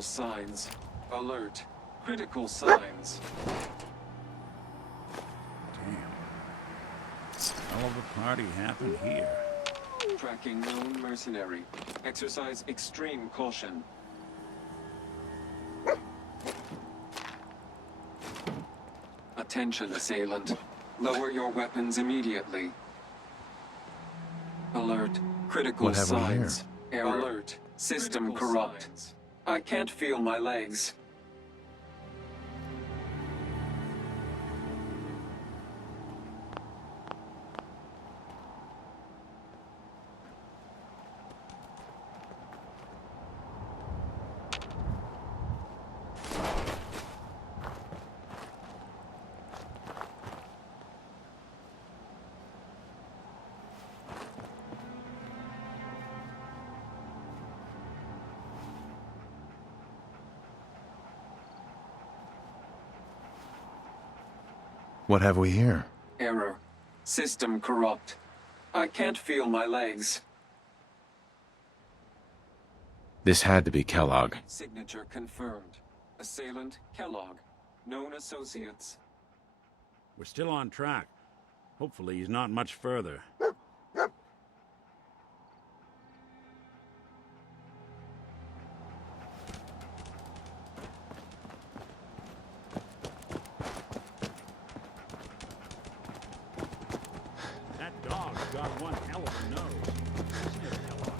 Critical signs. Alert. Critical signs. Damn. Hell of a party happened here. Tracking known mercenary. Exercise extreme caution. Attention, assailant. Lower your weapons immediately. Alert. Critical What have we here? signs. Alert. System corrupt. I can't feel my legs. What have we here? Error. System corrupt. I can't feel my legs. This had to be Kellogg. Signature confirmed. Assailant Kellogg. Known associates. We're still on track. Hopefully he's not much further. That dog's got one hell of a nose. Isn't it, Kellogg?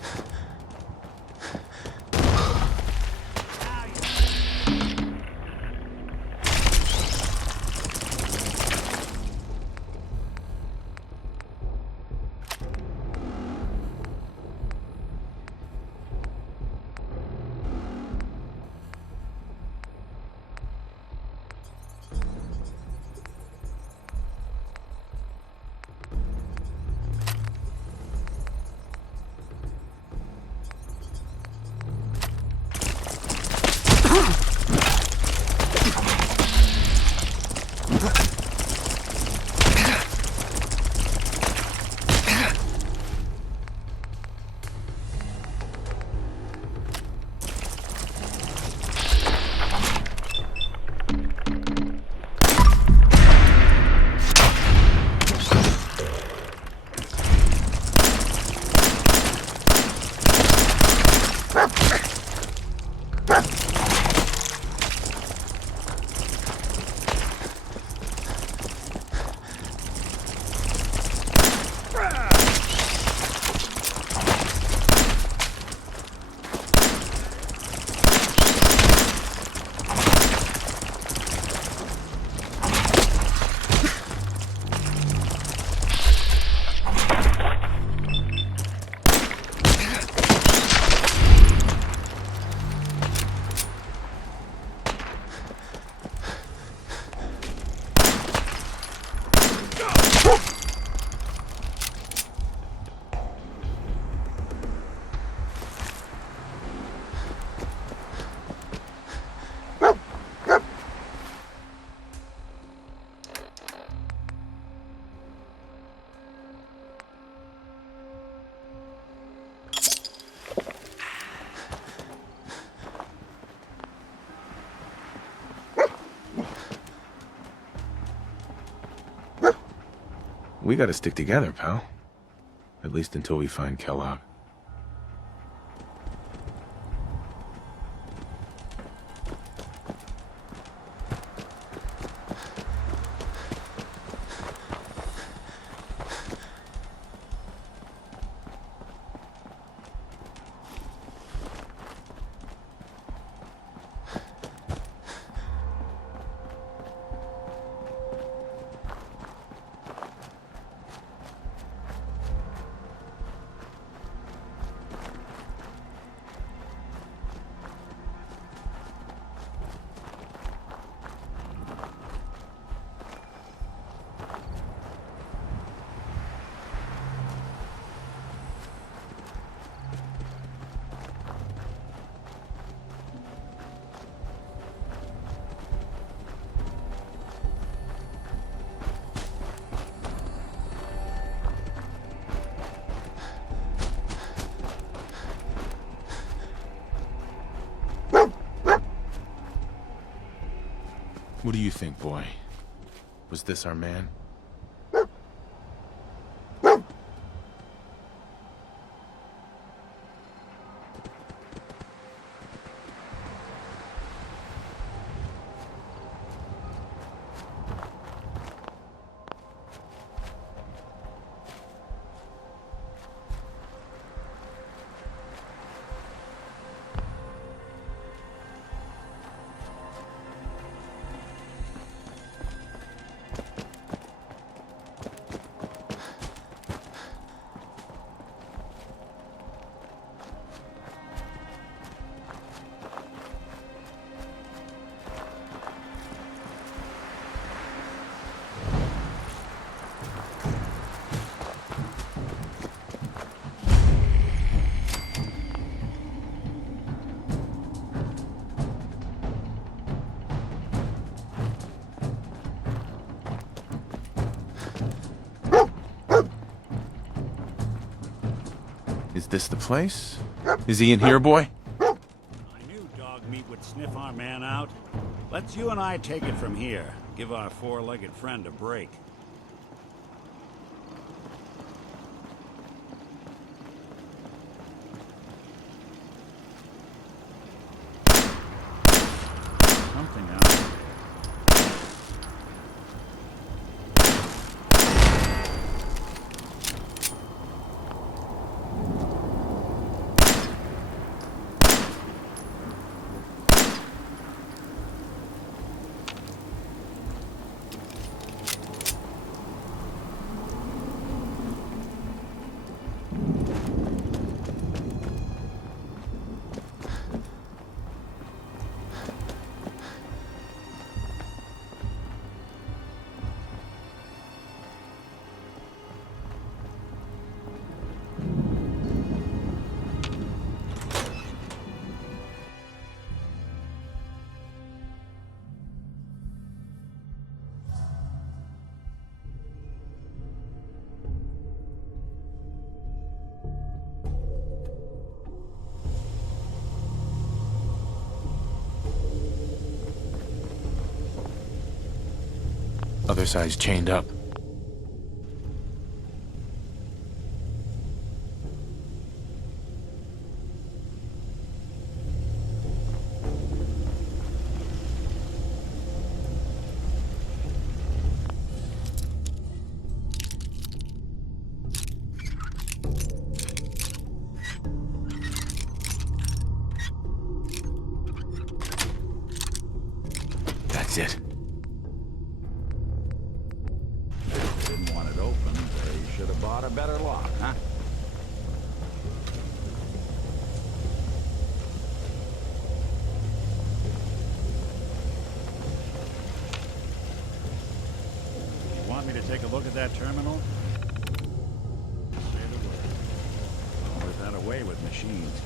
We gotta stick together, pal. At least until we find Kellogg. What do you think, boy? Was this our man? Is this the place? Is he in here, boy? I knew dog meat would sniff our man out. Let's you and I take it from here. Give our four-legged friend a break. Something else. Other side's chained up. That's it. Didn't want it open. They should have bought a better lock, huh? You want me to take a look at that terminal? Say the word. Always had a way with machines.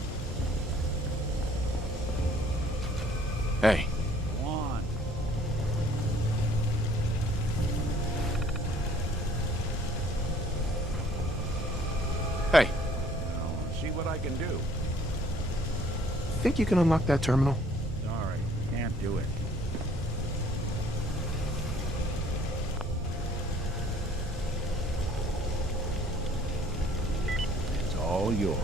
Hey. Go on. Hey. I'll see what I can do. Think you can unlock that terminal? Sorry, can't do it. It's all yours.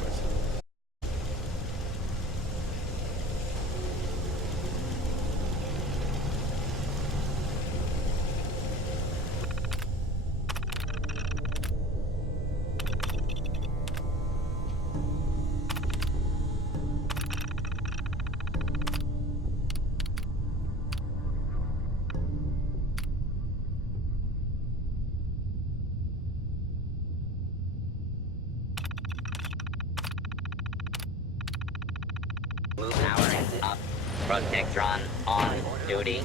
Move power up. Protectron on duty.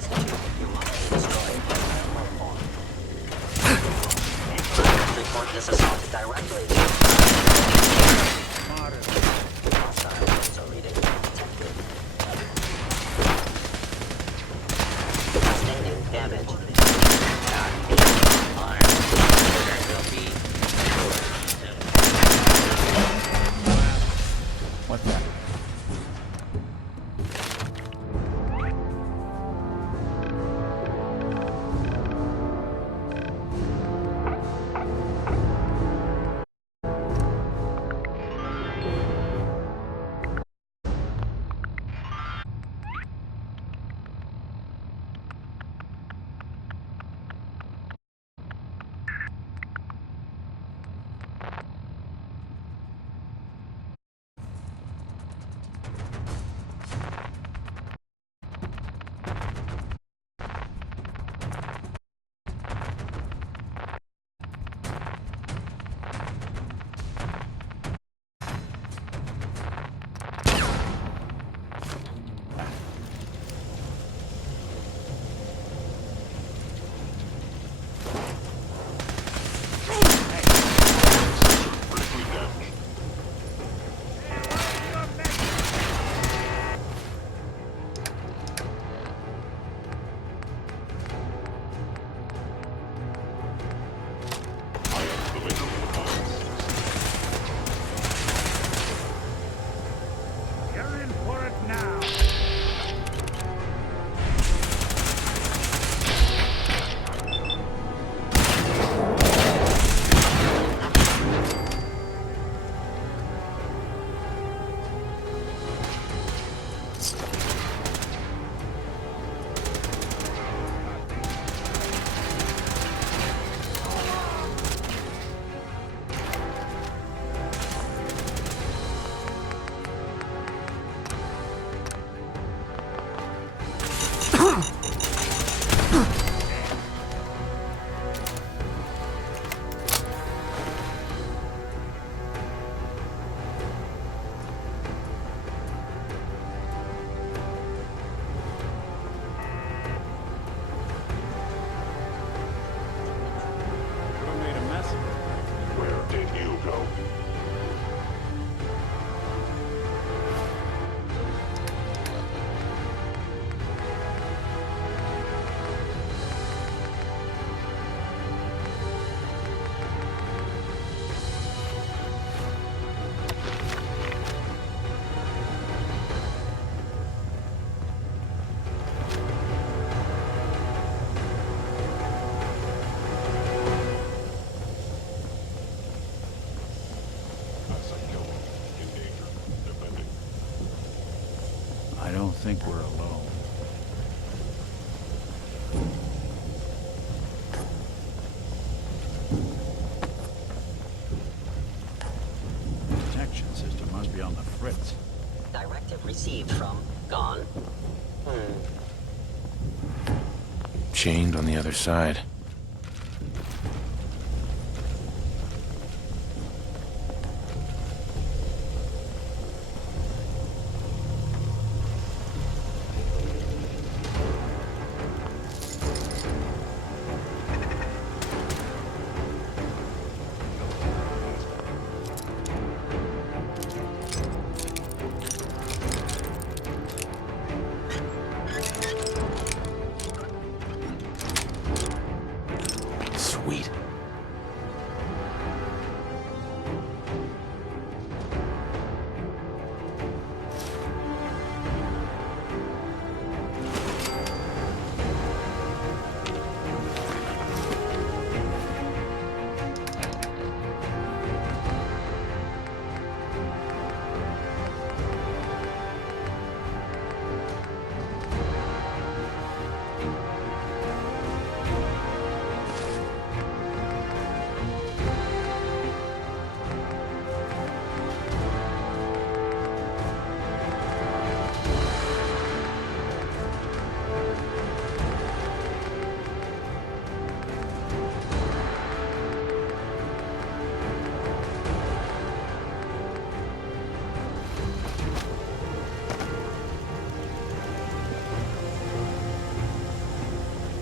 You must destroy. Report this assault directly. Hostile also reading detected. Sustaining damage. Armed. Order will be soon. What's that? chained on the other side. Sweet.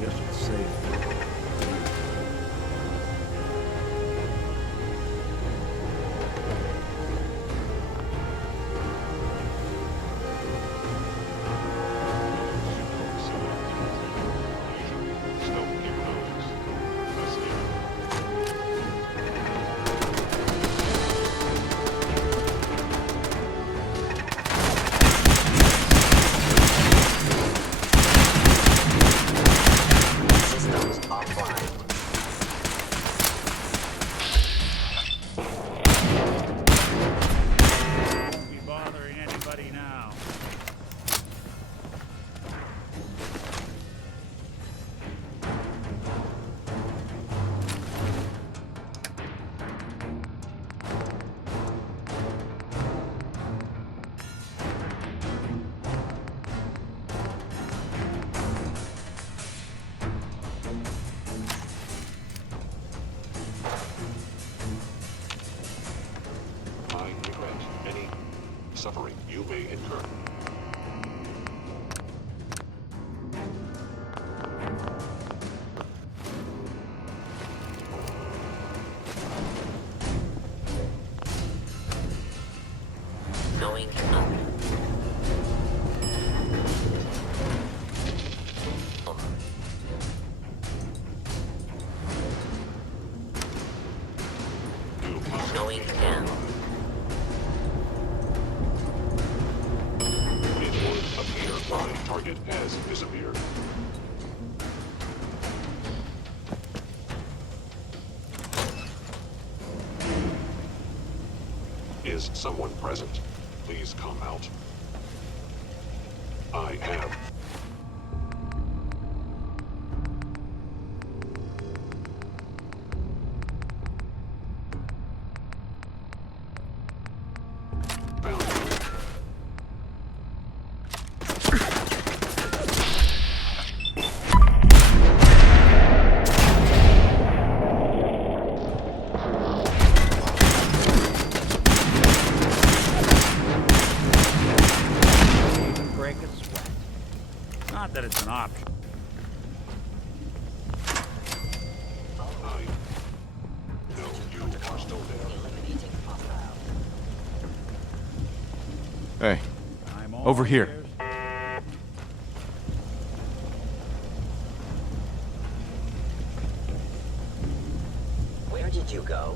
Guess it's safe. Systems offline. Won't be bothering anybody now. I regret any suffering you may incur. Going up. You must Going down. it would appear my target has disappeared. Is someone present? Please come out. I have. Found you. Even break a sweat. Not that it's an option. I know you are still there. Eliminating hostile. Hey, I'm all Over here. ears. Where did you go?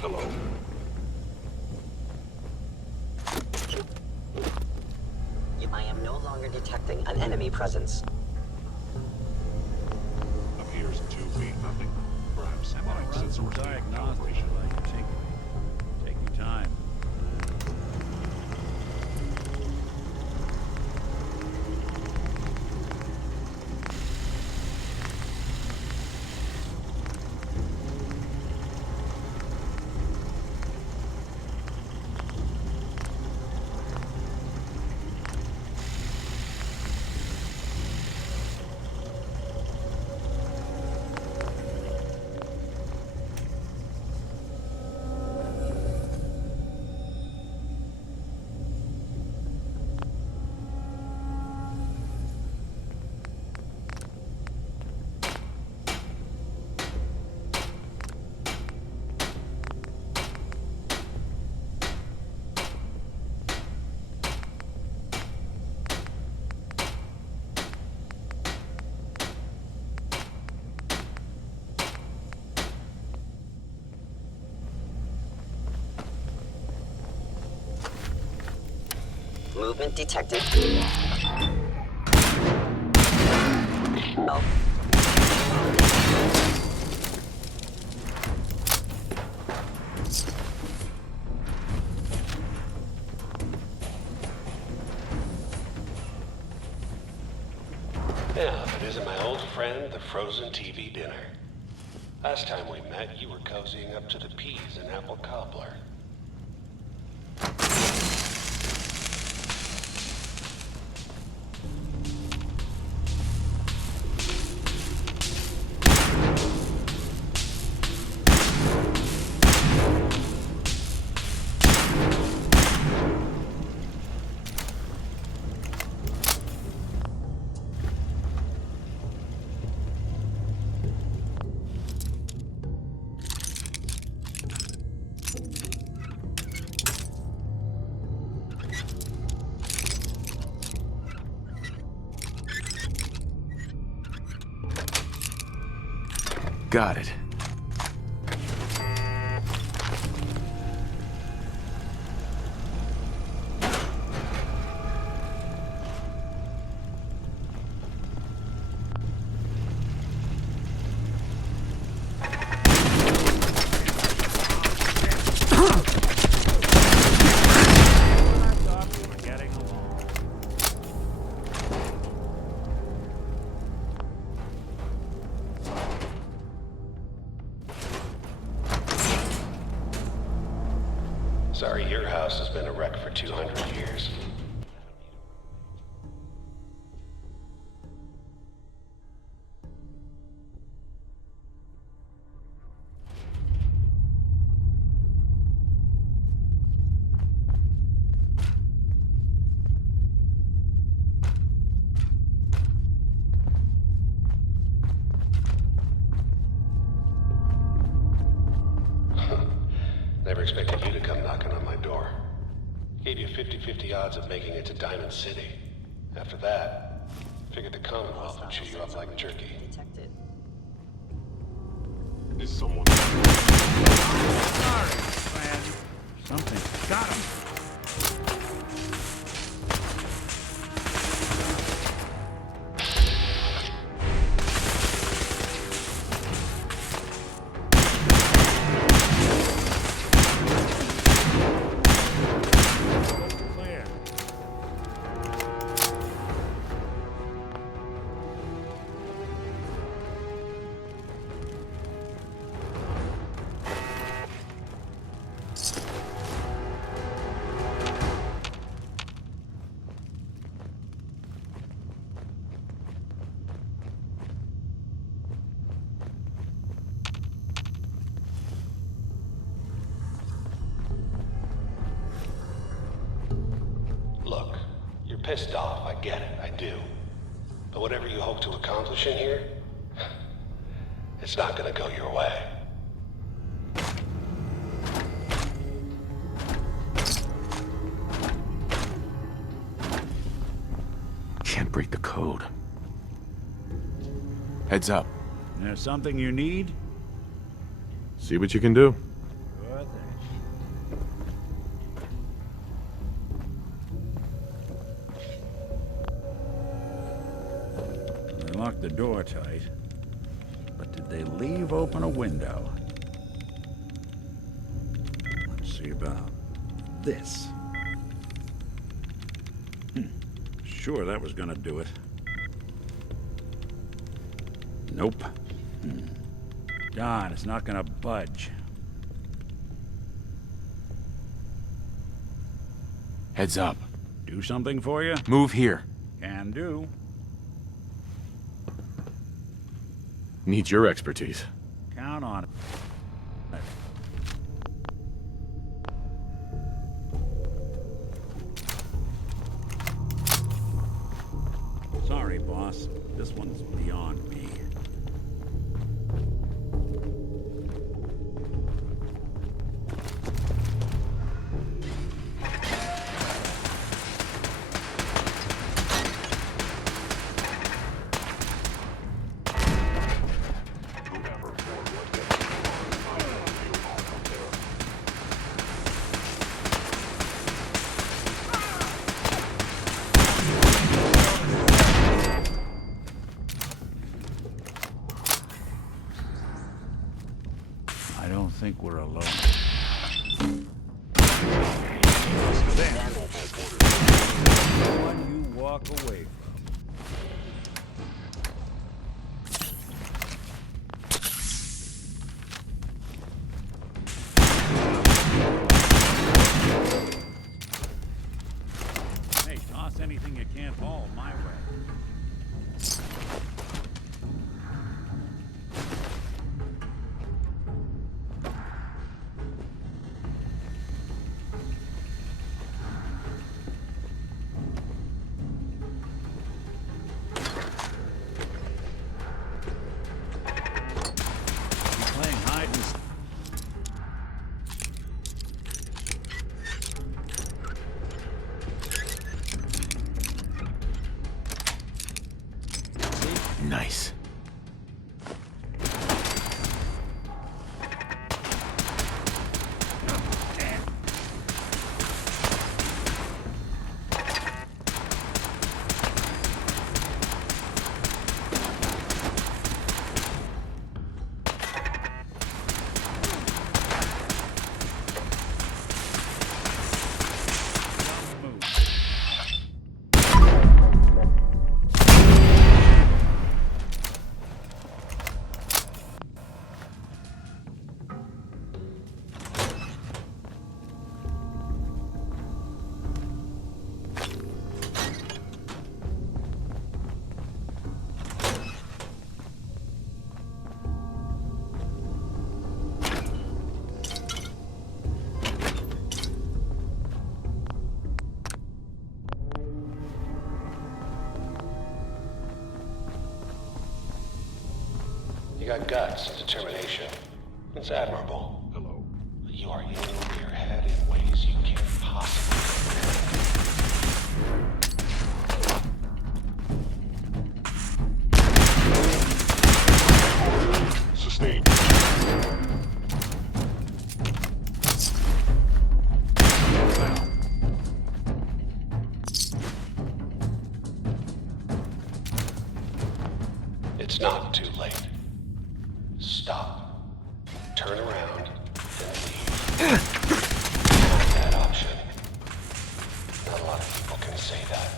Hello. I am no longer detecting an enemy presence. Appears to be nothing. Perhaps I'm gonna my run sensor some diagnostics. Like, take your time. Movement detected. Oh. Yeah, if it isn't my old friend, the frozen TV dinner. Last time we met, you were cozying up to the peas and apple cobbler. Got it. We're getting along. Sorry, your house has been a wreck for 200 years. Never expected you to come knocking on my door. Gave you 50-50 odds of making it to Diamond City. After that, figured the Commonwealth would chew you up like jerky. Detected. Is someone... Sorry, man. Something got him. Clear. Look, you're pissed off, I get it, I do. But whatever you hope to accomplish in here, it's not gonna go your way. Can't break the code. Heads up. There's something you need? See what you can do. Sure thing. They locked the door tight. But did they leave open a window? Let's see about this. Sure, that was gonna do it. Nope. Darn, it's not gonna budge. Heads up. Do something for you? Move here. Can do. Needs your expertise. Count on it. Sorry, boss. This one's beyond me. Whoever or what gets you all out there. think we're alone. The one you walk away from. Hey, toss anything you can't haul my way. Playing hide and Nice. move. You got guts and determination. It's admirable. Hello. But you are in over your head in ways you can't possibly Sustained. It's not too late. Stop. Turn around and leave. Not that option. Not a lot of people can say that.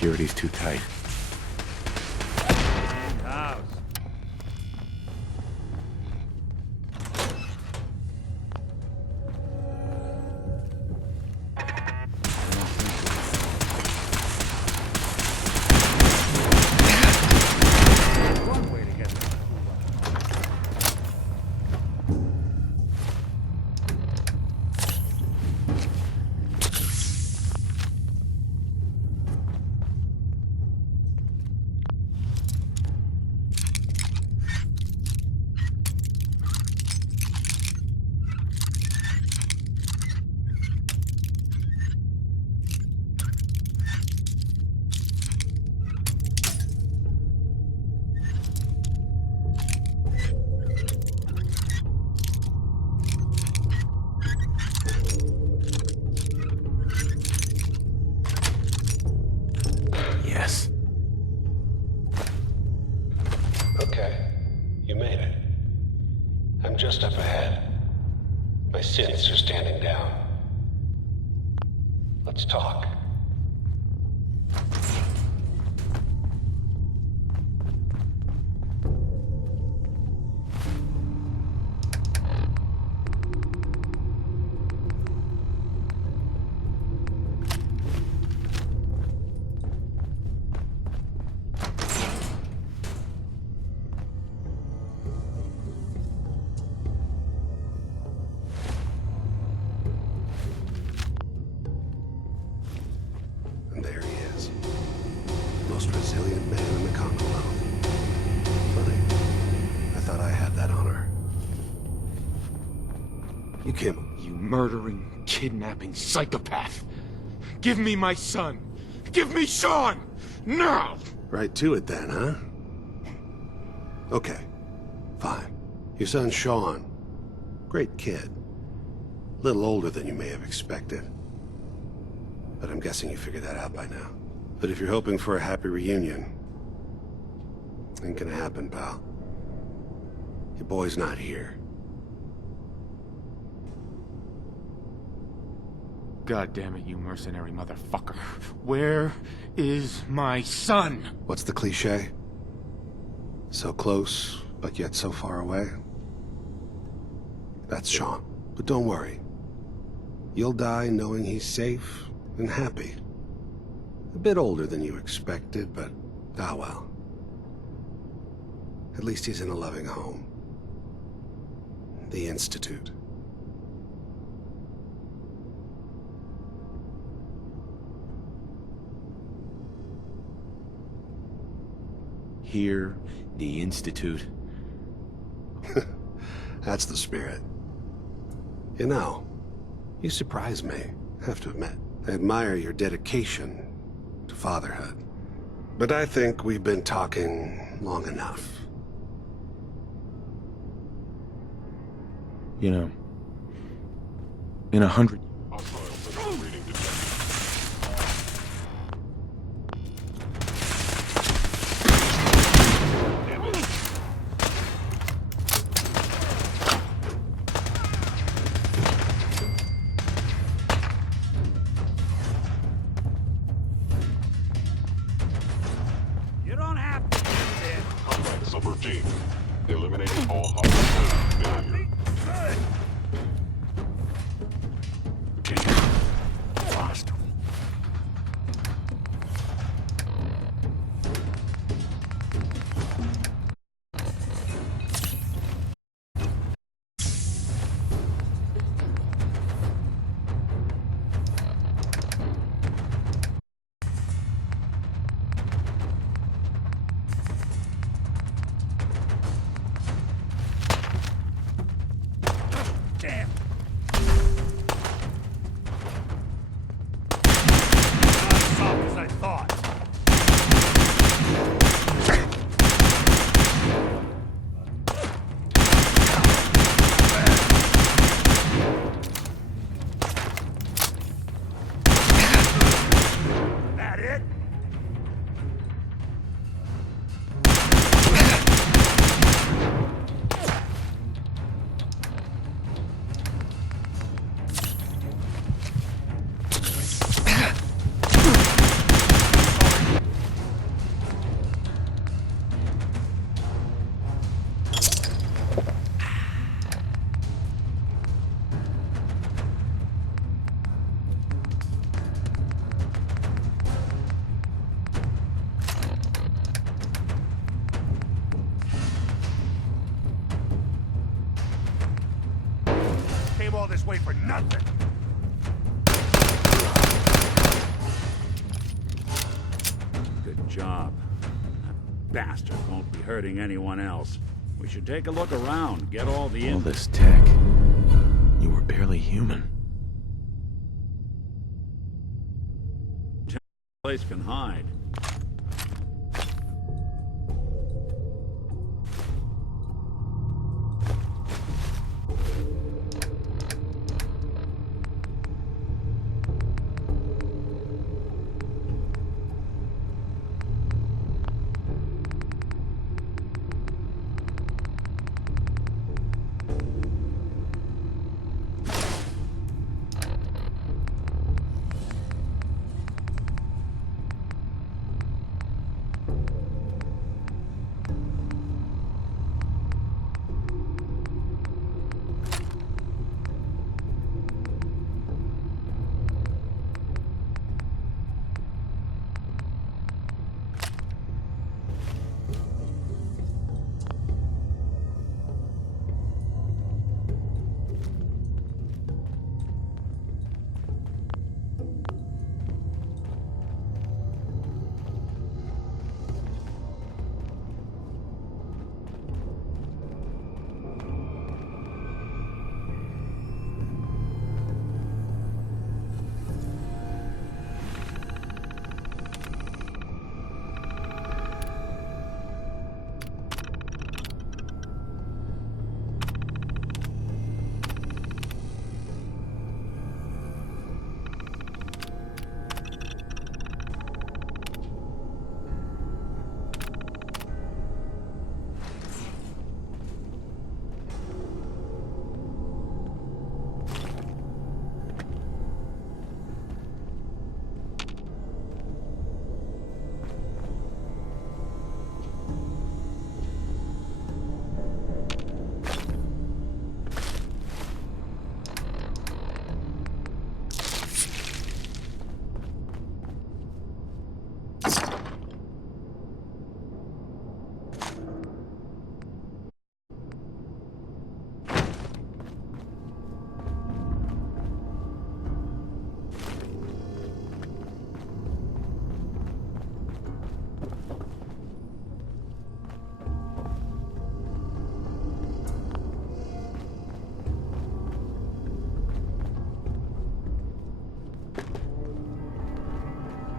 Security's too tight. House. One way to get there. Yes. Okay. You made it. I'm just up ahead. My synths are standing down. Let's talk. And there he is. The most resilient man in the Commonwealth. Funny. I thought I had that honor. You can't... You murdering, kidnapping psychopath. Give me my son! Give me Sean! Now! Right to it then, huh? Okay. Fine. Your son Sean. Great kid. Little older than you may have expected. But I'm guessing you figured that out by now. But if you're hoping for a happy reunion, ain't gonna happen, pal. Your boy's not here. God damn it, you mercenary motherfucker. Where is my son? What's the cliche? So close, but yet so far away? That's Sean. But don't worry. You'll die knowing he's safe and happy. A bit older than you expected, but ah well. At least he's in a loving home. The Institute. Here, the Institute. That's the spirit. You know, you surprise me, I have to admit. I admire your dedication to fatherhood. But I think we've been talking long enough. You know, in 100... Hostile reading detected. Damn it. You don't have to do this. Combat subroutine. Eliminating all hostiles. Failure. Lost. Damn. Not as soft as I thought. That it? Came all this way for nothing. Good job. That bastard won't be hurting anyone else. We should take a look around, get all the All this tech. You were barely human. place can hide.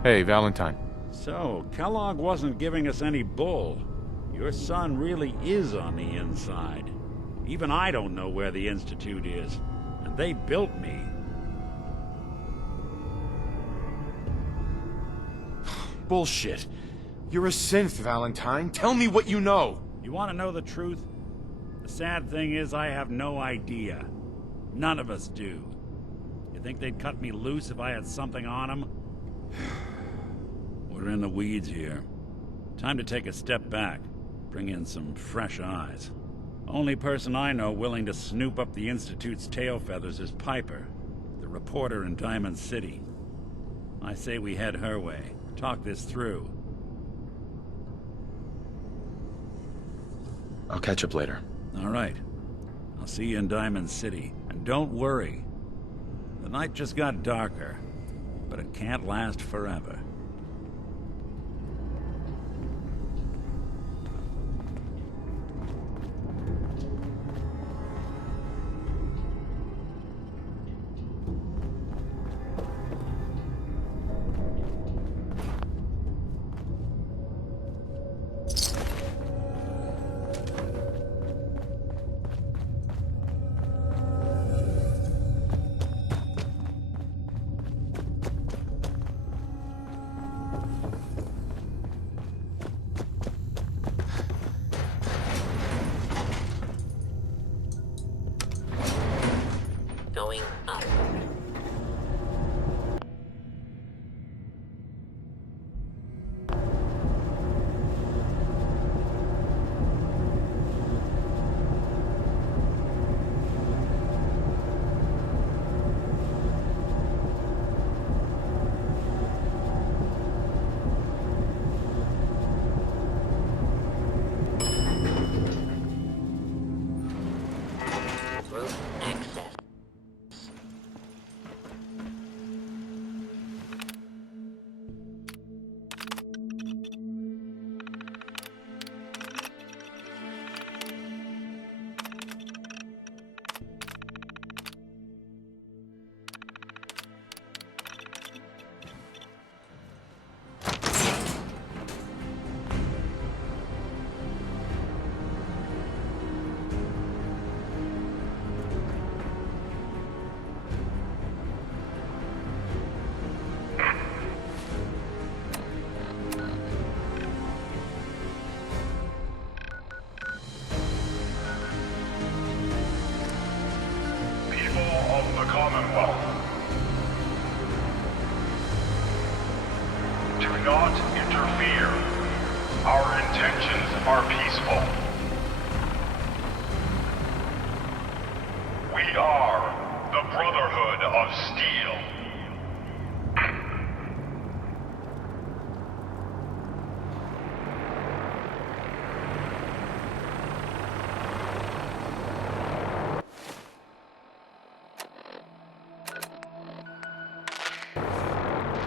Hey, Valentine. So, Kellogg wasn't giving us any bull. Your son really is on the inside. Even I don't know where the Institute is. And they built me. Bullshit. You're a synth, Valentine. Tell me what you know. You want to know the truth? The sad thing is I have no idea. None of us do. You think they'd cut me loose if I had something on them? We're in the weeds here. Time to take a step back. Bring in some fresh eyes. Only person I know willing to snoop up the Institute's tail feathers is Piper, the reporter in Diamond City. I say we head her way. Talk this through. I'll catch up later. All right. I'll see you in Diamond City. And don't worry. The night just got darker, but it can't last forever. Going up. Route access. Of the Commonwealth. Do not interfere. Our intentions are peaceful. We are the Brotherhood of Steel.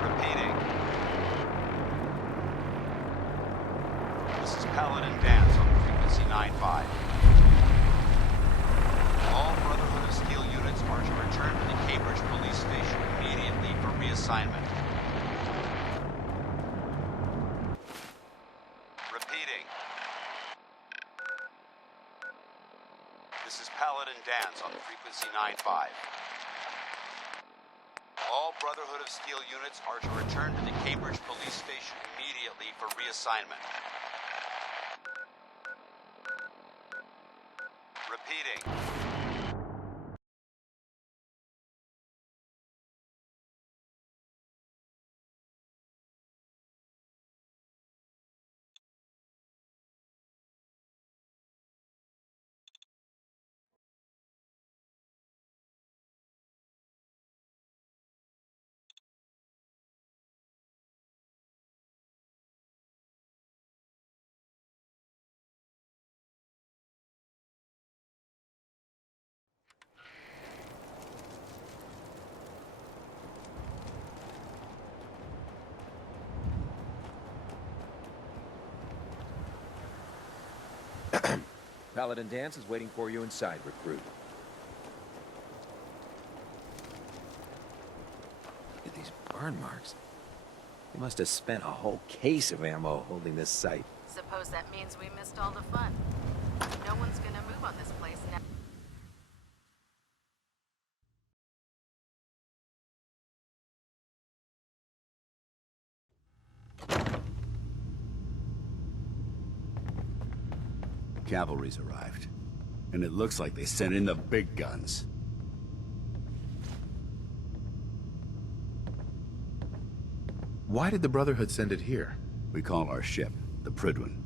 Repeating. This is Paladin Dance on frequency 9-5. All Brotherhood of Steel units are to return to the Cambridge Police Station immediately for reassignment. Repeating. This is Paladin Dance on frequency 9-5. All Brotherhood of Steel units are to return to the Cambridge Police Station immediately for reassignment. Repeating. Paladin Dance is waiting for you inside, recruit. Look at these burn marks. They must have spent a whole case of ammo holding this site. Suppose that means we missed all the fun. No one's gonna move on this place now. Cavalry's arrived. And it looks like they sent in the big guns. Why did the Brotherhood send it here? We call our ship the Prydwen.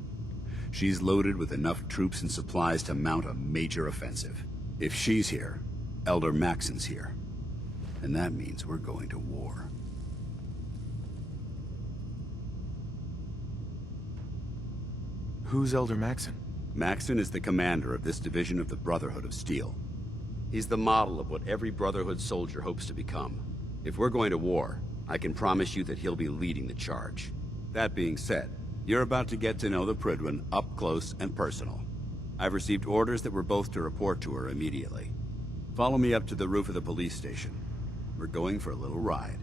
She's loaded with enough troops and supplies to mount a major offensive. If she's here, Elder Maxon's here. And that means we're going to war. Who's Elder Maxon? Maxon is the commander of this division of the Brotherhood of Steel. He's the model of what every Brotherhood soldier hopes to become. If we're going to war, I can promise you that he'll be leading the charge. That being said, you're about to get to know the Prydwen up close and personal. I've received orders that we're both to report to her immediately. Follow me up to the roof of the police station. We're going for a little ride.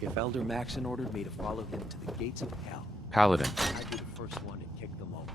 If Elder Maxon ordered me to follow him to the gates of hell, Paladin. I'd be the first one to kick them over.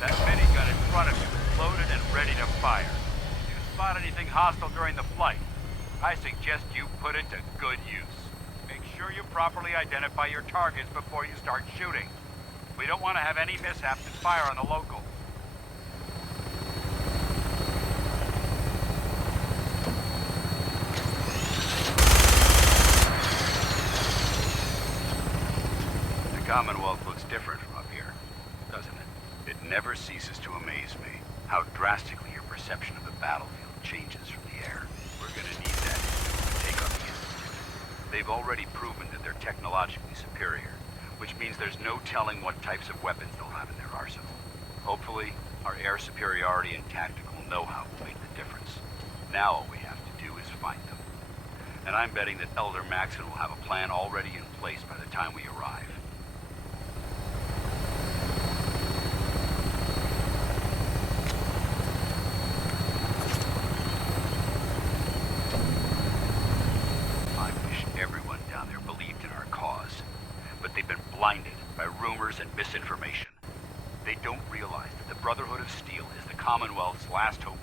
That minigun in front of you is loaded and ready to fire. If you spot anything hostile during the flight, I suggest you put it to good use. Make sure you properly identify your targets before you start shooting. We don't want to have any mishaps and fire on the locals. The Commonwealth looks different from up here, doesn't it? It never ceases to amaze me how drastically your perception of the battlefield changes from the air. We're gonna need that to take on the Institute. They've already proven that they're technologically superior, which means there's no telling what types of weapons they'll have in their arsenal. Hopefully, our air superiority and tactical know-how will make the difference. Now all we have to do is find them. And I'm betting that Elder Maxon will have a plan already in place by the time we arrive. I wish everyone down there believed in our cause, but they've been blinded by rumors and misinformation. They don't realize that the Brotherhood of Steel is the Commonwealth's last hope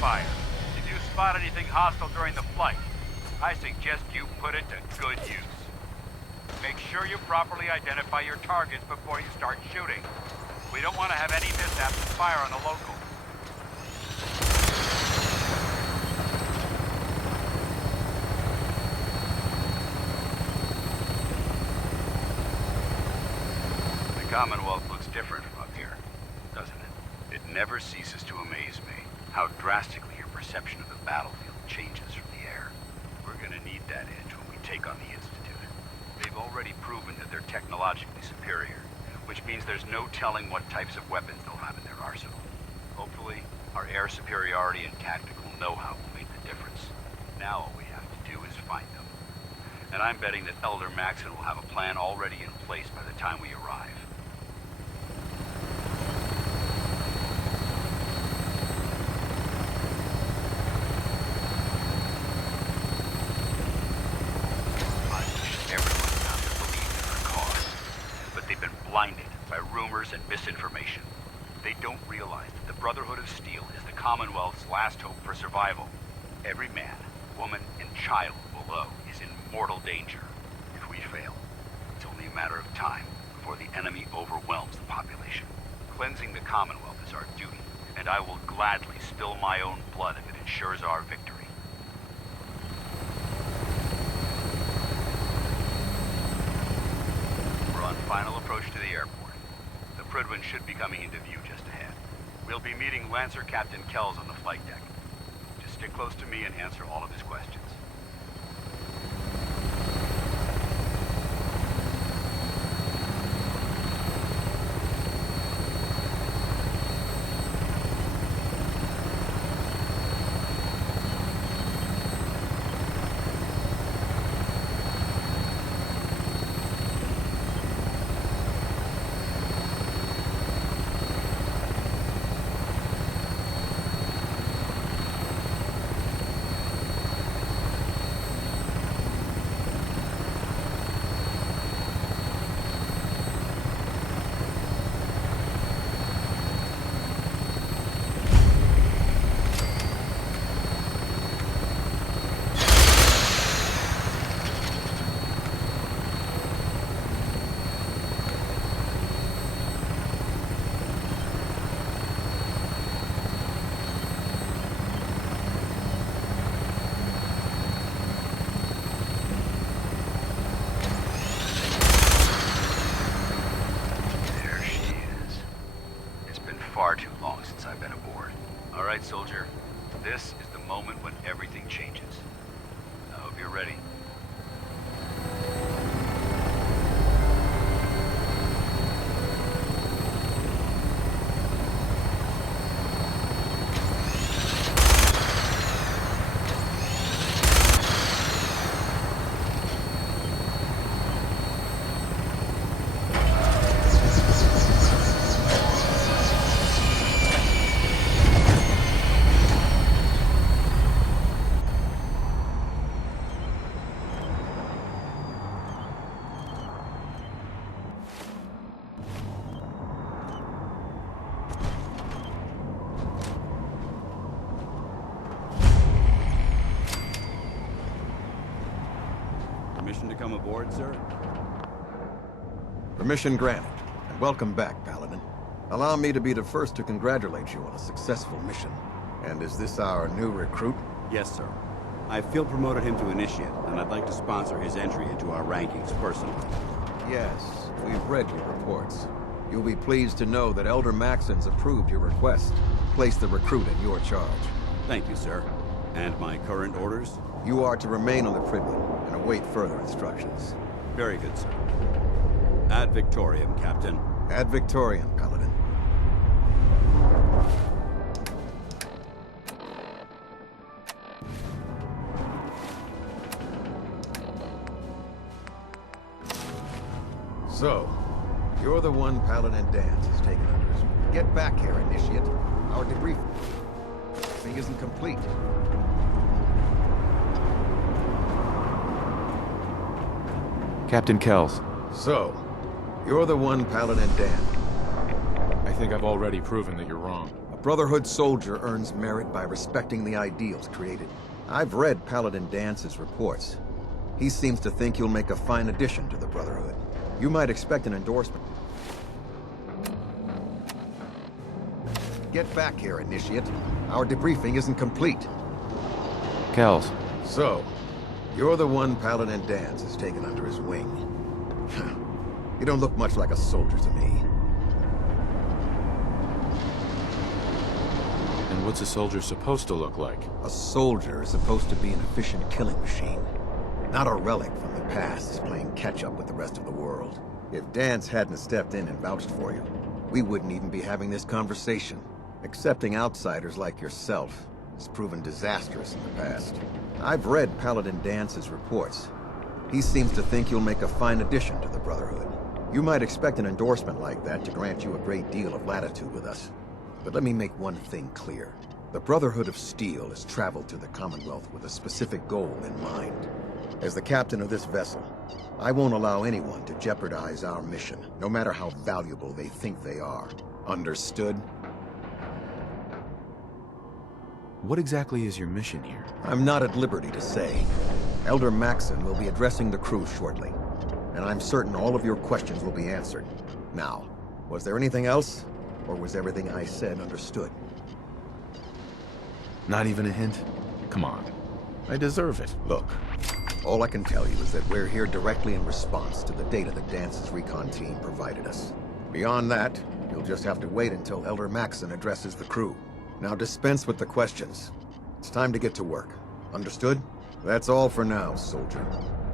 fire. If you spot anything hostile during the flight, I suggest you put it to good use. Make sure you properly identify your targets before you start shooting. We don't want to have any mishaps and fire on the local. The Commonwealth looks different from up here, doesn't it? It never ceases to amaze me how drastically your perception of the battlefield changes from the air. We're gonna need that edge when we take on the Institute. They've already proven that they're technologically superior, which means there's no telling what types of weapons they'll have in their arsenal. Hopefully, our air superiority and tactical know-how will make the difference. Now all we have to do is find them. And I'm betting that Elder Maxon will have a plan already in place by the time we arrive. I wish everyone found to believe in our cause, but they've been blinded by rumors and misinformation. They don't realize that the Brotherhood of Steel is the Commonwealth's last hope for survival. Every man, woman, and child below is in mortal danger. If we fail, it's only a matter of time before the enemy overwhelms the population. Cleansing the Commonwealth is our duty, and I will gladly spill my own blood if it ensures our victory. We're on final approach to the airport. The Prydwen should be coming into view just ahead. We'll be meeting Lancer Captain Kells on the flight deck. Just stick close to me and answer all of his questions. Far too long since I've been aboard. All right, soldier. This is the moment when everything changes. I hope you're ready. Permission to come aboard, sir? Permission granted, and welcome back, Paladin. Allow me to be the first to congratulate you on a successful mission. And is this our new recruit? Yes, sir. I feel promoted him to initiate, and I'd like to sponsor his entry into our rankings personally. Yes, we've read your reports. You'll be pleased to know that Elder Maxon's approved your request. Place the recruit in your charge. Thank you, sir. And my current orders? You are to remain on the Prydwen and await further instructions. Very good, sir. Ad Victoriam, Captain. Ad Victoriam, Paladin. So, you're the one Paladin Danse has taken under. Get back here, Initiate. Our debriefing isn't complete. Captain Kells. So, you're the one Paladin Danse. I think I've already proven that you're wrong. A Brotherhood soldier earns merit by respecting the ideals created. I've read Paladin Dance's reports. He seems to think you'll make a fine addition to the Brotherhood. You might expect an endorsement. Get back here, Initiate. Our debriefing isn't complete. Kells. So, you're the one Paladin Dance has taken under his wing. You don't look much like a soldier to me. And what's a soldier supposed to look like? A soldier is supposed to be an efficient killing machine. Not a relic from the past playing catch-up with the rest of the world. If Dance hadn't stepped in and vouched for you, we wouldn't even be having this conversation. Accepting outsiders like yourself has proven disastrous in the past. I've read Paladin Dance's reports. He seems to think you'll make a fine addition to the Brotherhood. You might expect an endorsement like that to grant you a great deal of latitude with us. But let me make one thing clear. The Brotherhood of Steel has traveled to the Commonwealth with a specific goal in mind. As the captain of this vessel, I won't allow anyone to jeopardize our mission, no matter how valuable they think they are. Understood? What exactly is your mission here? I'm not at liberty to say. Elder Maxon will be addressing the crew shortly, and I'm certain all of your questions will be answered. Now, was there anything else, or was everything I said understood? Not even a hint? Come on. I deserve it. Look, all I can tell you is that we're here directly in response to the data that Dance's recon team provided us. Beyond that, you'll just have to wait until Elder Maxon addresses the crew. Now dispense with the questions. It's time to get to work. Understood? That's all for now, soldier.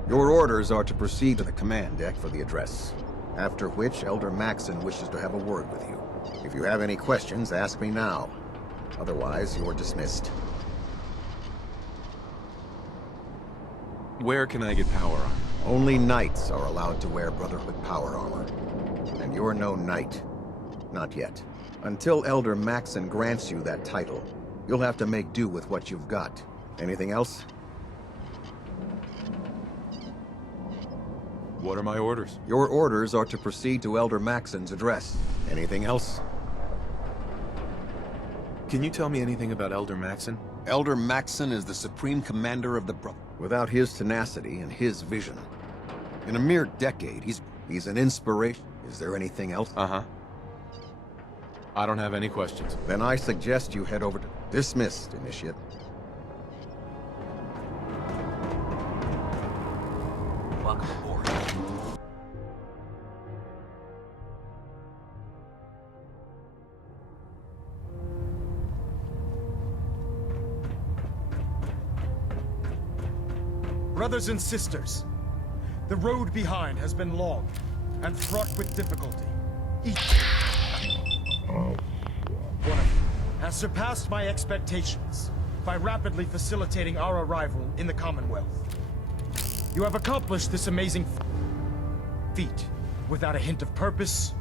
Your orders are to proceed to the command deck for the address. After which, Elder Maxon wishes to have a word with you. If you have any questions, ask me now. Otherwise, you're dismissed. Where can I get power on? Only knights are allowed to wear Brotherhood power armor. And you're no knight. Not yet. Until Elder Maxon grants you that title, you'll have to make do with what you've got. Anything else? What are my orders? Your orders are to proceed to Elder Maxon's address. Anything else? Can you tell me anything about Elder Maxon? Elder Maxon is the supreme commander of the Brotherhood. Without his tenacity and his vision, in a mere decade, he's an inspiration. Is there anything else? Uh-huh. I don't have any questions. Then I suggest you head over to... Dismissed, Initiate. Welcome aboard. Brothers and sisters, the road behind has been long and fraught with difficulty. Each one of you has surpassed my expectations by rapidly facilitating our arrival in the Commonwealth. You have accomplished this amazing feat without a hint of purpose.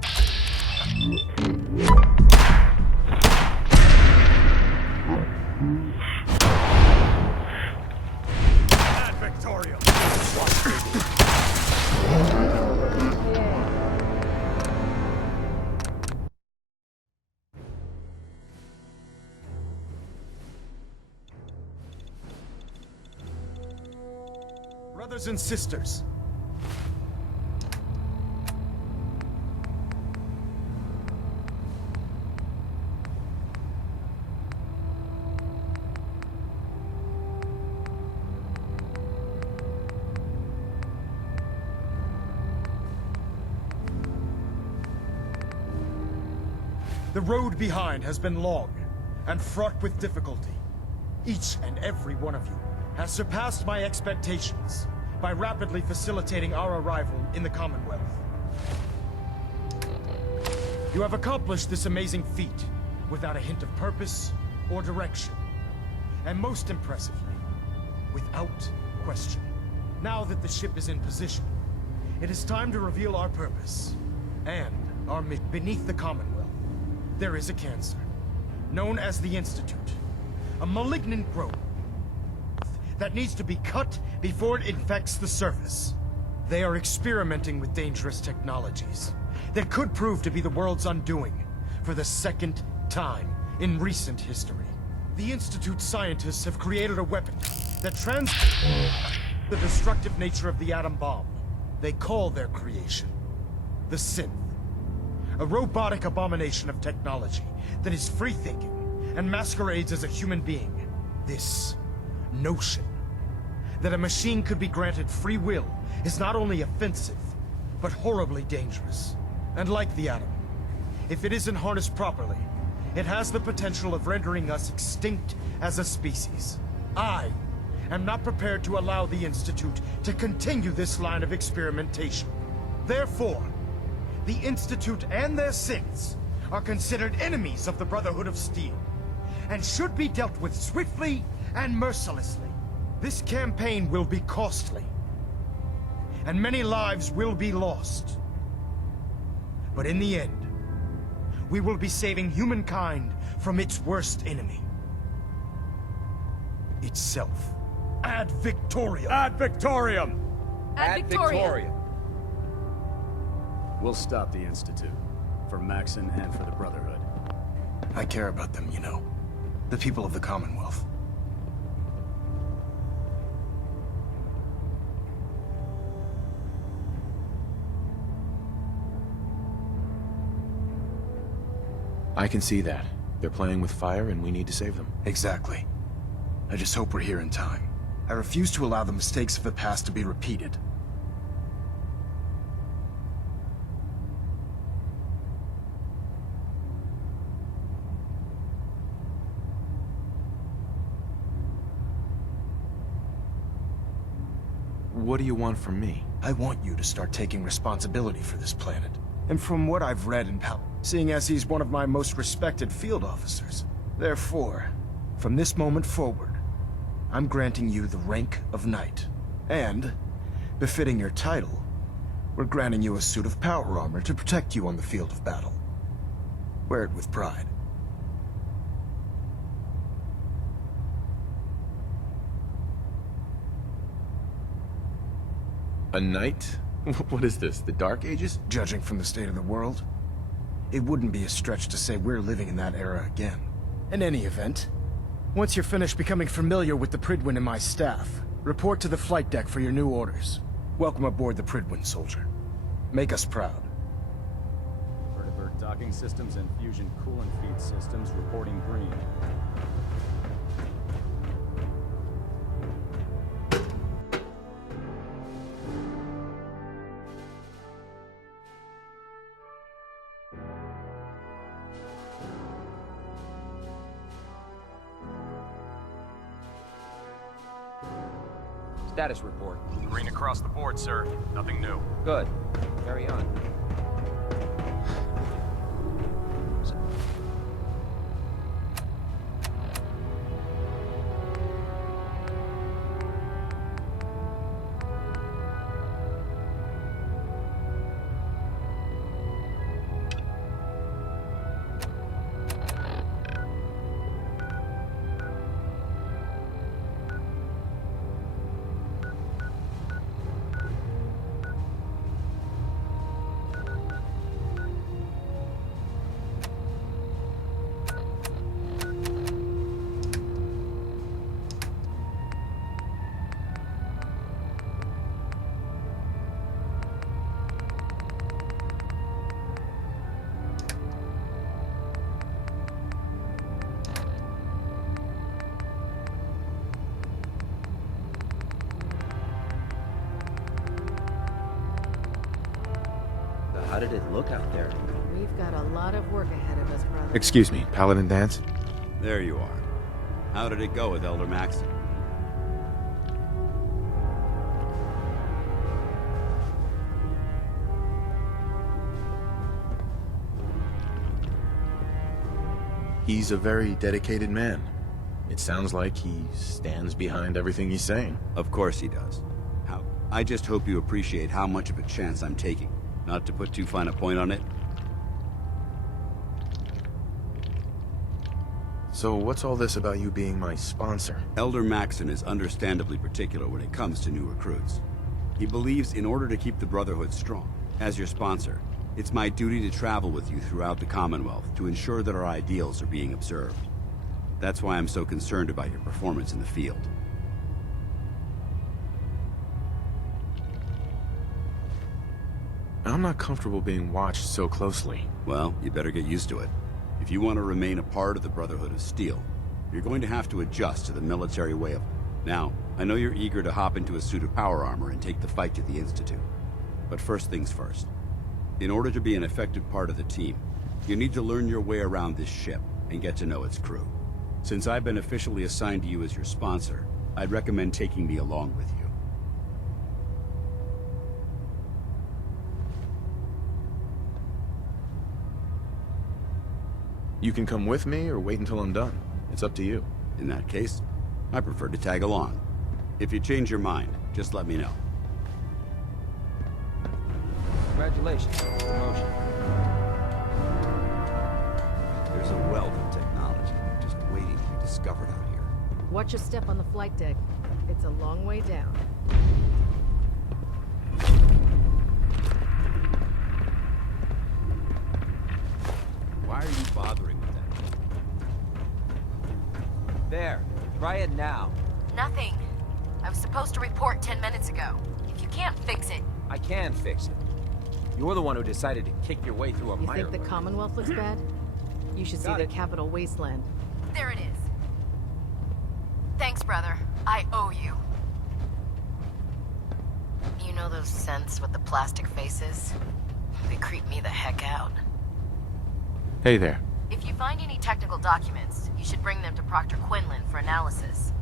Advictorial. Brothers and sisters, the road behind has been long and fraught with difficulty. Each and every one of you has surpassed my expectations by rapidly facilitating our arrival in the Commonwealth. You have accomplished this amazing feat without a hint of purpose or direction. And most impressively, without question. Now that the ship is in position, it is time to reveal our purpose and our mission. Beneath the Commonwealth, there is a cancer, known as the Institute, a malignant growth that needs to be cut before it infects the surface. They are experimenting with dangerous technologies that could prove to be the world's undoing for the second time in recent history. The Institute scientists have created a weapon that the destructive nature of the atom bomb. They call their creation the synth. A robotic abomination of technology that is free-thinking and masquerades as a human being. This notion that a machine could be granted free will is not only offensive, but horribly dangerous. And like the atom, if it isn't harnessed properly, it has the potential of rendering us extinct as a species. I am not prepared to allow the Institute to continue this line of experimentation. Therefore, the Institute and their synths are considered enemies of the Brotherhood of Steel, and should be dealt with swiftly and mercilessly. This campaign will be costly, and many lives will be lost. But in the end, we will be saving humankind from its worst enemy. Itself. Ad Victoriam! Ad Victoriam! Ad Victoriam! We'll stop the Institute. For Maxon and for the Brotherhood. I care about them, you know. The people of the Commonwealth. I can see that. They're playing with fire and we need to save them. Exactly. I just hope we're here in time. I refuse to allow the mistakes of the past to be repeated. What do you want from me? I want you to start taking responsibility for this planet. And from what I've read in seeing as he's one of my most respected field officers. Therefore, from this moment forward, I'm granting you the rank of Knight. And, befitting your title, we're granting you a suit of power armor to protect you on the field of battle. Wear it with pride. A knight? What is this, the Dark Ages? Judging from the state of the world, it wouldn't be a stretch to say we're living in that era again. In any event, once you're finished becoming familiar with the Pridwin and my staff, report to the flight deck for your new orders. Welcome aboard the Pridwin, soldier. Make us proud. Vertibird docking systems and fusion coolant feed systems reporting green. Status report. Green across the board, sir. Nothing new. Good. Carry on. How did it look out there? We've got a lot of work ahead of us, brother. Excuse me, Paladin Dance? There you are. How did it go with Elder Maxon? He's a very dedicated man. It sounds like he stands behind everything he's saying. Of course he does. I just hope you appreciate how much of a chance I'm taking. Not to put too fine a point on it. So what's all this about you being my sponsor? Elder Maxon is understandably particular when it comes to new recruits. He believes in order to keep the Brotherhood strong, as your sponsor, It's my duty to travel with you throughout the Commonwealth to ensure that our ideals are being observed. That's why I'm so concerned about your performance in the field. I'm not comfortable being watched so closely. Well, you better get used to it. If you want to remain a part of the Brotherhood of Steel, you're going to have to adjust to the military way of... Now, I know you're eager to hop into a suit of power armor and take the fight to the Institute. But first things first. In order to be an effective part of the team, you need to learn your way around this ship and get to know its crew. Since I've been officially assigned to you as your sponsor, I'd recommend taking me along with you. You can come with me or wait until I'm done. It's up to you. In that case, I prefer to tag along. If you change your mind, just let me know. Congratulations on the promotion. There's a wealth of technology just waiting to be discovered out here. Watch your step on the flight deck. It's a long way down. Why are you bothering with that? There. Try it now. Nothing. I was supposed to report 10 minutes ago. If you can't fix it... I can fix it. You're the one who decided to kick your way through a You mire. think the Commonwealth looks bad? You should see the Capital Wasteland. There it is. Thanks, brother. I owe you. You know those scents with the plastic faces? They creep me the heck out. Hey there. If you find any technical documents, you should bring them to Proctor Quinlan for analysis.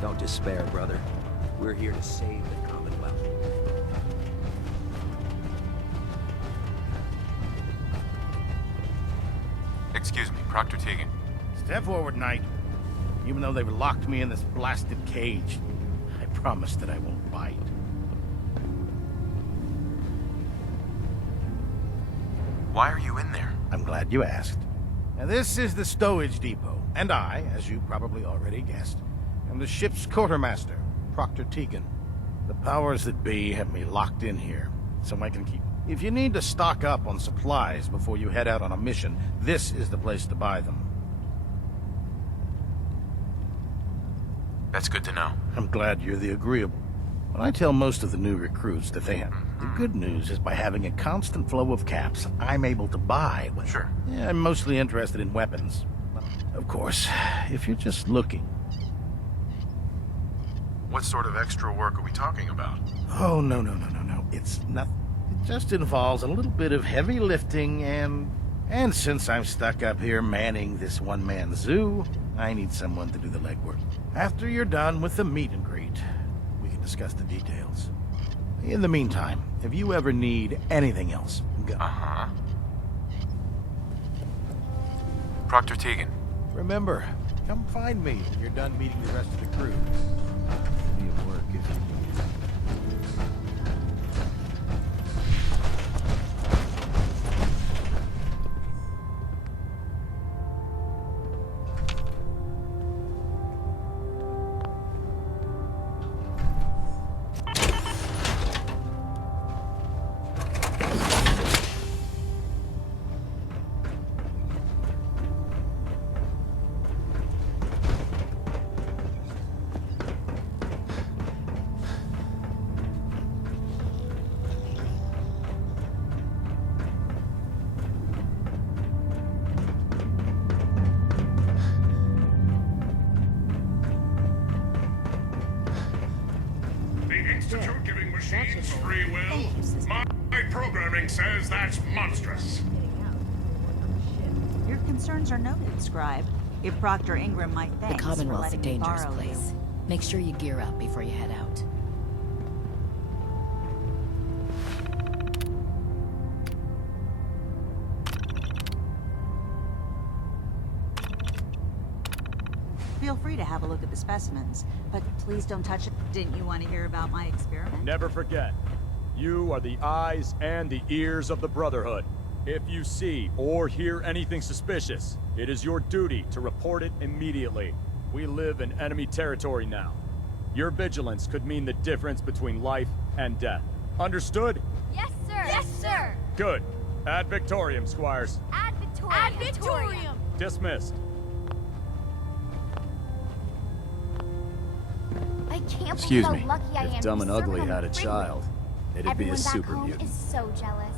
Don't despair, brother. We're here to save the Commonwealth. Excuse me, Proctor Tegan. Step forward, Knight. Even though they've locked me in this blasted cage, I promise that I won't bite. Why are you in there? I'm glad you asked. Now, this is the stowage depot, and I, as you probably already guessed, am the ship's quartermaster, Proctor Tegan. The powers that be have me locked in here, so I can keep... If you need to stock up on supplies before you head out on a mission, this is the place to buy them. That's good to know. I'm glad you're the agreeable. But I tell most of the new recruits that they have... The good news is by having a constant flow of caps, I'm able to buy... Sure. Yeah, I'm mostly interested in weapons. Of course, if you're just looking... What sort of extra work are we talking about? Oh, no. It's nothing. It just involves a little bit of heavy lifting and since I'm stuck up here manning this one-man zoo, I need someone to do the legwork. After you're done with the meet and greet, we can discuss the details. In the meantime, if you ever need anything else, go. Uh-huh. Proctor Tegan. Remember, come find me when you're done meeting the rest of the crew. Be at work if you need. Institute giving machines free will? My programming says that's monstrous. Your concerns are noted, Scribe. If Proctor Ingram might The thanks for Commonwealth's a letting me dangerous borrow place. you. Make sure you gear up before you head out. free to have a look at the specimens, but please don't touch it. Didn't you want to hear about my experiment? Never forget, you are the eyes and the ears of the Brotherhood. If you see or hear anything suspicious, it is your duty to report it immediately. We live in enemy territory now. Your vigilance could mean the difference between life and death. Understood? Yes, sir! Yes, sir! Good. Ad Victorium, Squires. Ad Victorium! Ad Victorium! Dismissed. I can't Excuse believe me. how lucky I am If to Dumb be and Ugly serving on had a the child, it'd be Everyone a back super home mutant. is so jealous.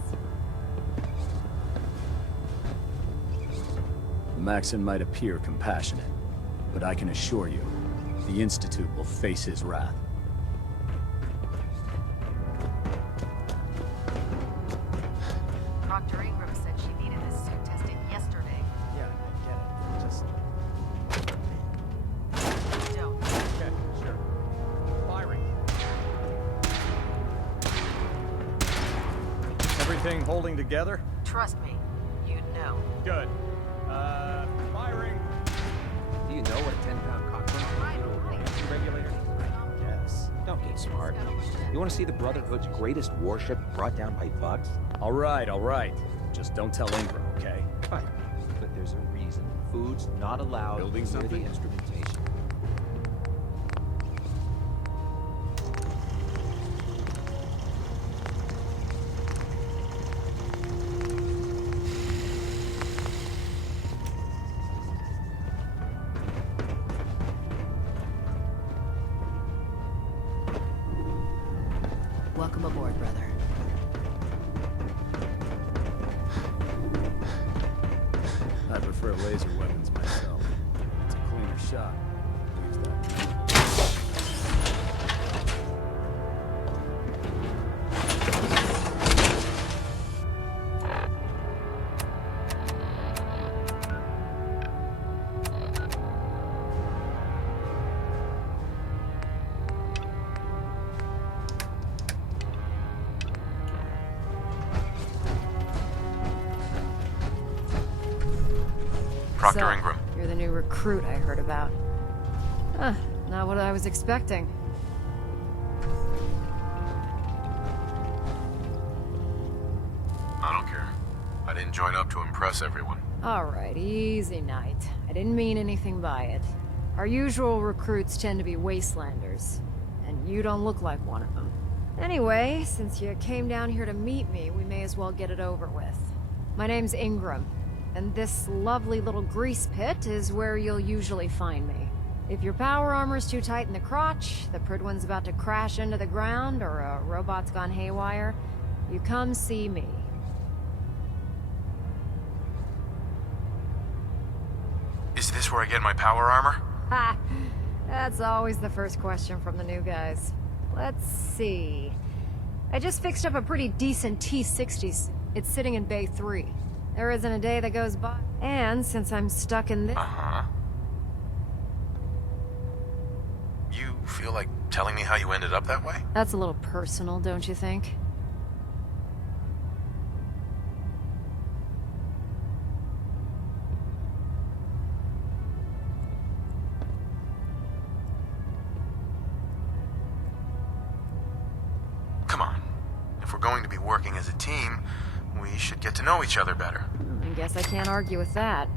Maxon might appear compassionate, but I can assure you, the Institute will face his wrath. Dr. Ingram said she needed this suit tested yesterday. Yeah, I get it. Just... Don't. Okay, sure. Firing. Everything holding together? Trust me, you'd know. Good. Firing. Do you know what a 10-pound cockroach can do to a buoyancy regulator? Yes. Don't get smart. You want to see the Brotherhood's greatest warship brought down by bugs? All right. Just don't tell Ingram, okay? Fine. But there's a reason. Food's not allowed Building near the something? instrumentation. Welcome aboard, brother. I prefer laser weapons myself. It's a cleaner shot. Use that. Proctor Ingram. You're the new recruit I heard about. Huh, not what I was expecting. I don't care. I didn't join up to impress everyone. Alright, easy night. I didn't mean anything by it. Our usual recruits tend to be wastelanders, and you don't look like one of them. Anyway, since you came down here to meet me, we may as well get it over with. My name's Ingram, and this lovely little grease pit is where you'll usually find me. If your power armor's too tight in the crotch, the Pridwan's about to crash into the ground, or a robot's gone haywire, you come see me. Is this where I get my power armor? Ha! That's always the first question from the new guys. Let's see. I just fixed up a pretty decent T-60s. It's sitting in Bay 3. There isn't a day that goes by. And since I'm stuck in this... Uh-huh. You feel like telling me how you ended up that way? That's a little personal, don't you think? Come on. If we're going to be working as a team, we should get to know each other better. I guess I can't argue with that.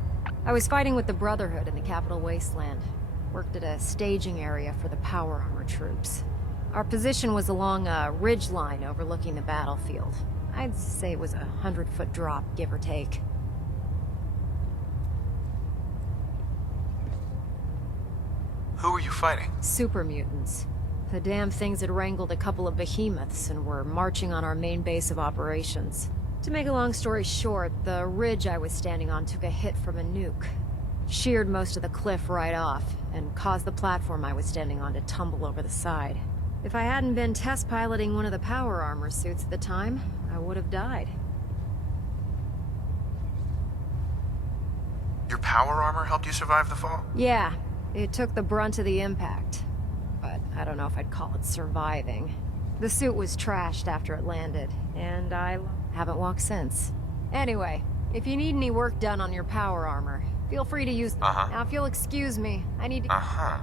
I was fighting with the Brotherhood in the Capital Wasteland. Worked at a staging area for the power armor troops. Our position was along a ridge line overlooking the battlefield. I'd say it was a 100-foot drop, give or take. Who were you fighting? Super mutants. The damn things had wrangled a couple of behemoths and were marching on our main base of operations. To make a long story short, the ridge I was standing on took a hit from a nuke. Sheared most of the cliff right off, and caused the platform I was standing on to tumble over the side. If I hadn't been test piloting one of the power armor suits at the time, I would have died. Your power armor helped you survive the fall? Yeah, it took the brunt of the impact. But I don't know if I'd call it surviving. The suit was trashed after it landed, and I haven't walked since. Anyway, if you need any work done on your power armor, Feel free to use... Now, if you'll excuse me, I need to...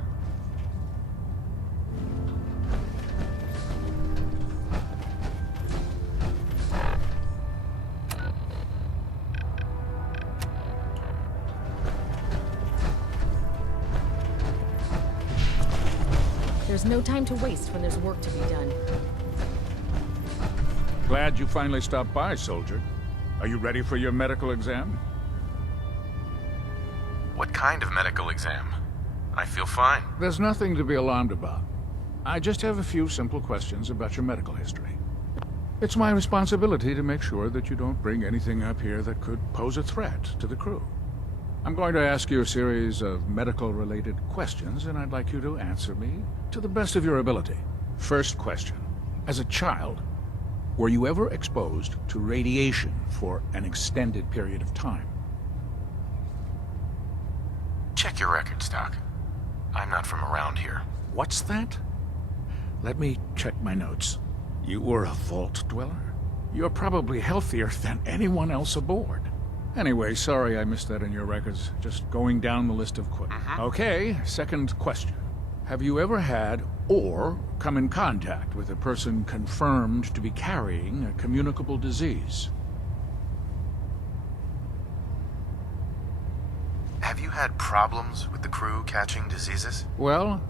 There's no time to waste when there's work to be done. Glad you finally stopped by, soldier. Are you ready for your medical exam? What kind of medical exam? I feel fine. There's nothing to be alarmed about. I just have a few simple questions about your medical history. It's my responsibility to make sure that you don't bring anything up here that could pose a threat to the crew. I'm going to ask you a series of medical-related questions, and I'd like you to answer me to the best of your ability. First question. As a child, were you ever exposed to radiation for an extended period of time? Check your records, Doc. I'm not from around here. What's that? Let me check my notes. You were a vault dweller? You're probably healthier than anyone else aboard. Anyway, sorry I missed that in your records. Just going down the list of questions. Okay, second question. Have you ever had or come in contact with a person confirmed to be carrying a communicable disease? Have you had problems with the crew catching diseases? Well,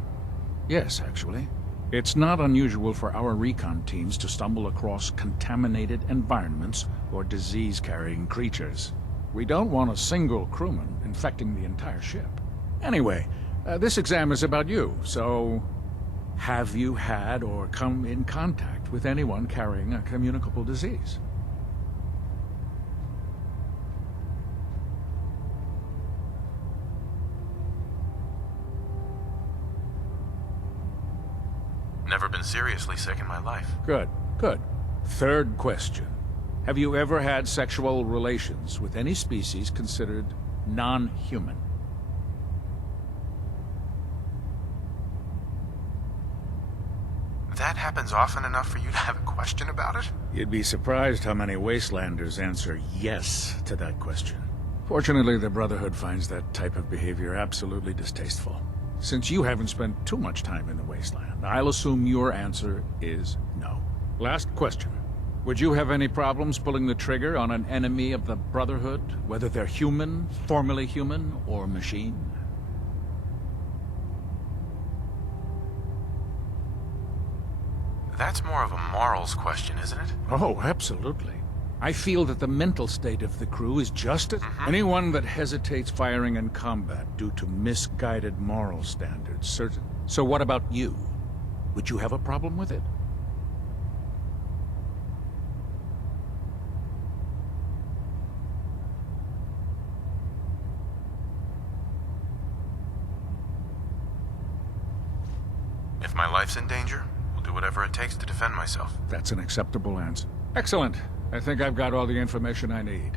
yes, actually. It's not unusual for our recon teams to stumble across contaminated environments or disease-carrying creatures. We don't want a single crewman infecting the entire ship. Anyway, this exam is about you, so... have you had or come in contact with anyone carrying a communicable disease? Never been seriously sick in my life. Good, good. Third question. Have you ever had sexual relations with any species considered non-human? That happens often enough for you to have a question about it? You'd be surprised how many Wastelanders answer yes to that question. Fortunately, the Brotherhood finds that type of behavior absolutely distasteful. Since you haven't spent too much time in the Wasteland, I'll assume your answer is no. Last question. Would you have any problems pulling the trigger on an enemy of the Brotherhood, whether they're human, formerly human, or machine? That's more of a morals question, isn't it? Oh, absolutely. I feel that the mental state of the crew is just as... Anyone that hesitates firing in combat due to misguided moral standards, certain. So what about you? Would you have a problem with it? If my life's in danger, I'll do whatever it takes to defend myself. That's an acceptable answer. Excellent. I think I've got all the information I need.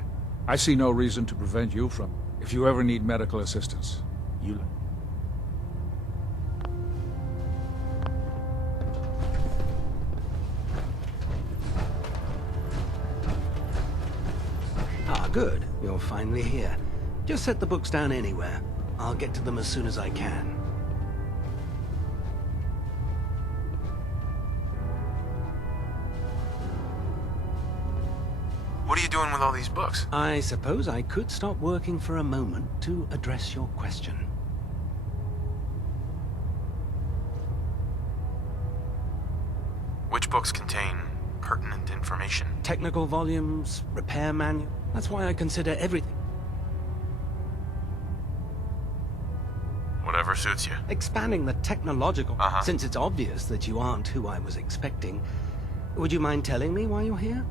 I see no reason to prevent you from... If you ever need medical assistance, you... Ah, good. You're finally here. Just set the books down anywhere. I'll get to them as soon as I can. What are you doing with all these books? I suppose I could stop working for a moment to address your question. Which books contain pertinent information? Technical volumes, repair manual. That's why I consider everything. Whatever suits you. Expanding the technological, since it's obvious that you aren't who I was expecting. Would you mind telling me why you're here?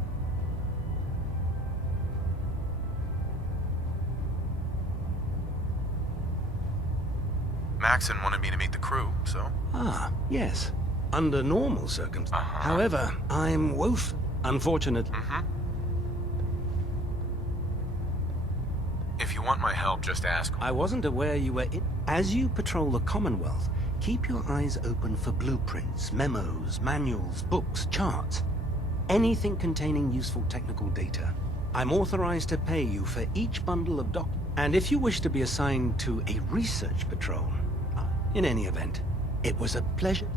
Maxon wanted me to meet the crew, so... Ah, yes. Under normal circumstances. However, I'm woeful, unfortunately. If you want my help, just ask. I wasn't aware you were in... As you patrol the Commonwealth, keep your eyes open for blueprints, memos, manuals, books, charts. Anything containing useful technical data. I'm authorized to pay you for each bundle of And if you wish to be assigned to a research patrol, in any event, it was a pleasure.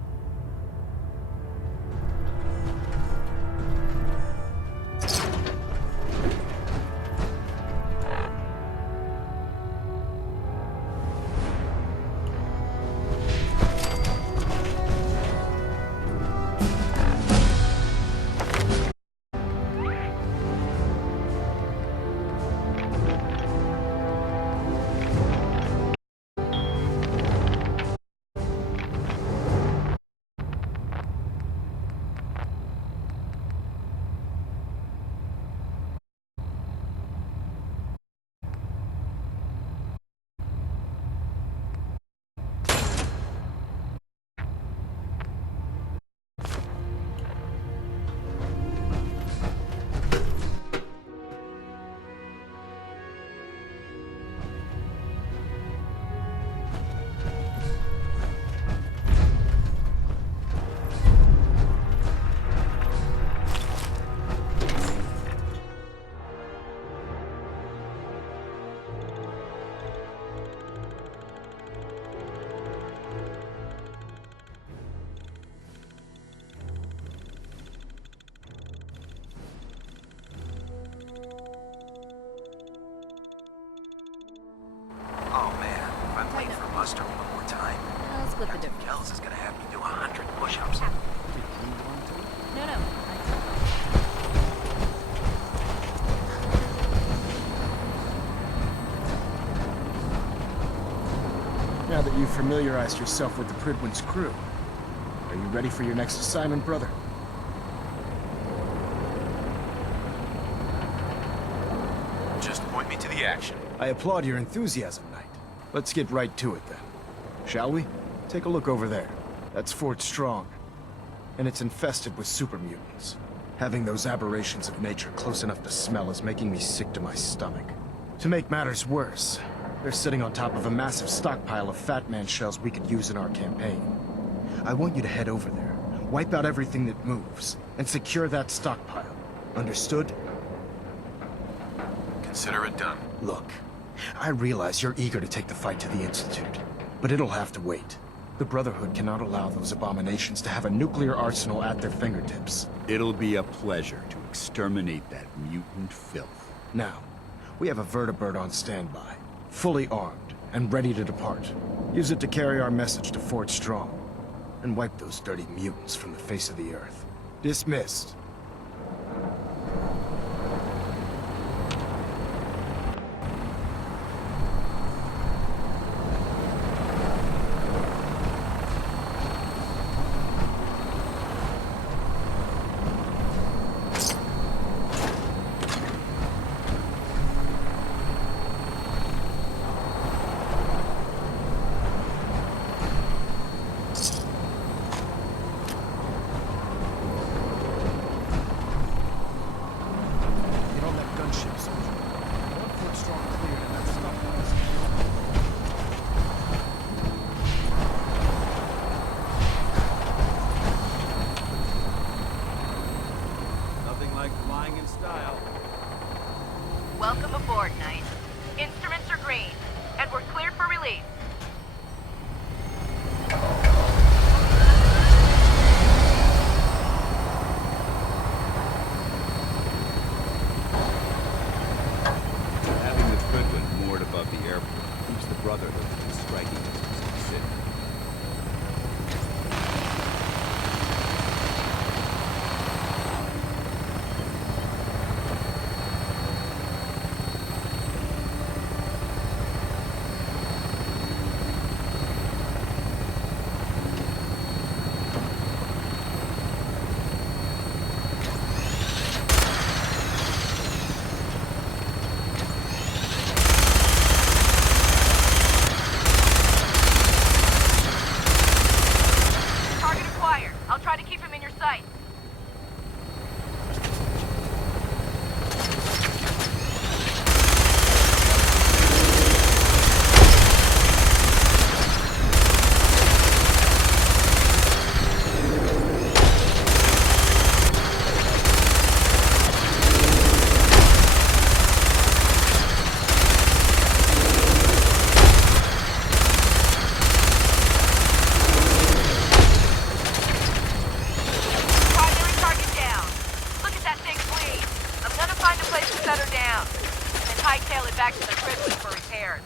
Oh man, if I'm late for muster one more time, I'll split the difference. Kells is gonna have me do 100 push-ups. No. Now that you've familiarized yourself with the Pridwin's crew, are you ready for your next assignment, brother? Just point me to the action. I applaud your enthusiasm, Knight. Let's get right to it then. Shall we? Take a look over there. That's Fort Strong. And it's infested with super mutants. Having those aberrations of nature close enough to smell is making me sick to my stomach. To make matters worse, they're sitting on top of a massive stockpile of Fat Man shells we could use in our campaign. I want you to head over there, wipe out everything that moves, and secure that stockpile. Understood? Consider it done. Look, I realize you're eager to take the fight to the Institute, but it'll have to wait. The Brotherhood cannot allow those abominations to have a nuclear arsenal at their fingertips. It'll be a pleasure to exterminate that mutant filth. Now, we have a vertibird on standby, fully armed and ready to depart. Use it to carry our message to Fort Strong, and wipe those dirty mutants from the face of the earth. Dismissed. Nothing like flying in style. Welcome aboard, Knight. Instruments are green, and we're cleared for release. Having the Pridwin moored above the airport keeps the Brotherhood from striking distance of the city. set her down, and hightail it back to the prison for repairs.